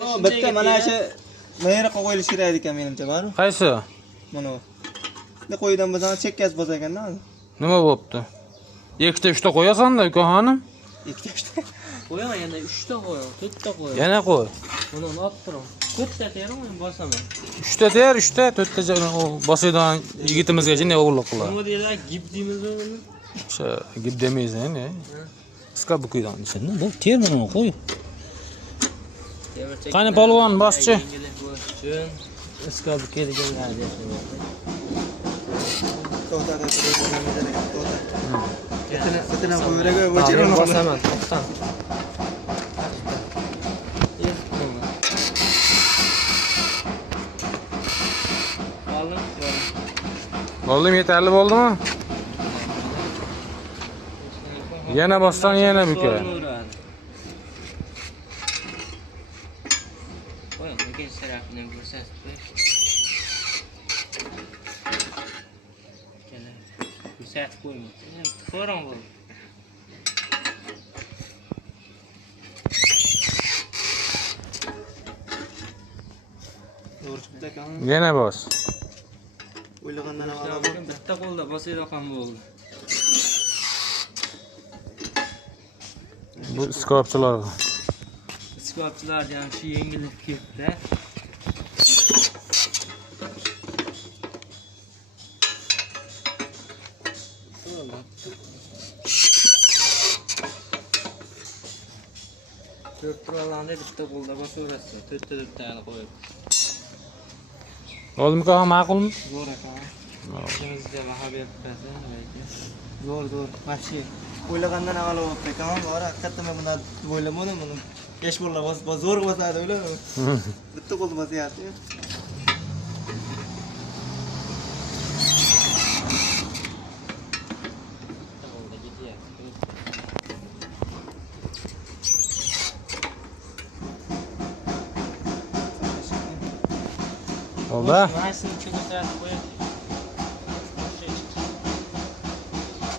Bitta mana shu mayroqqa qo'yilishi kerak ekan menimcha, bari. Qaysi? Mana bu. Ne qo'ydan bo'lsa chekkasi bo'lsa ekanda. Nima bo'pti? Ikkita 3ta qo'yasan-da, uka xonim. Ikkita 3ta. Qo'yaman yana 3 ta qo'yaman, 4 ta qo'yaman. Yana qo'y. Buni olib turaman. 4 ta terim bosaman. 3ta ter, 3ta, 4ta bosaydan yigitimizgacha ne o'g'irlik qiladi. Nima deylar, gip deymizmi buni? O'sha gip demaysan, ne? Qisqa bukuydan ichini. Bu termini qo'y. Qani polvon boshchi? Iska buke degan gapni. To'xta. Ketini qo'yraga o'chirib bosaman, to'xtan. Bo'ldimi, yetarli bo'ldimi? Yana bossang yana buka. Qo'ying, ikkinchi tarafini ko'rsatib qo'y. Ko'rsatib qo'ying. Ko'ring bu. Yana bos. O'ylagandan avval bitta qo'lda bosayda ham bo'ldi. Bu skopchilar. Skopchilar ham shu yengilib ketdi. To'rt turalanda bitta qo'lda bosaverasiz. To'rtta qo'yib. Bo'ldimi, ka ma'qulmi? Zo'r ekan. Ikimizga baho berib bersin, lekin. zo'r. Maxshi. O'ylagandan avval bo'libdi ekan, bari haqiqatdan men bundan o'ylamadim buni. Besh bo'llar zo'r bosadi o'yladim. Bitta qo'l bosyapti. Oldu. Mana shuni ko'rsatib qo'ying.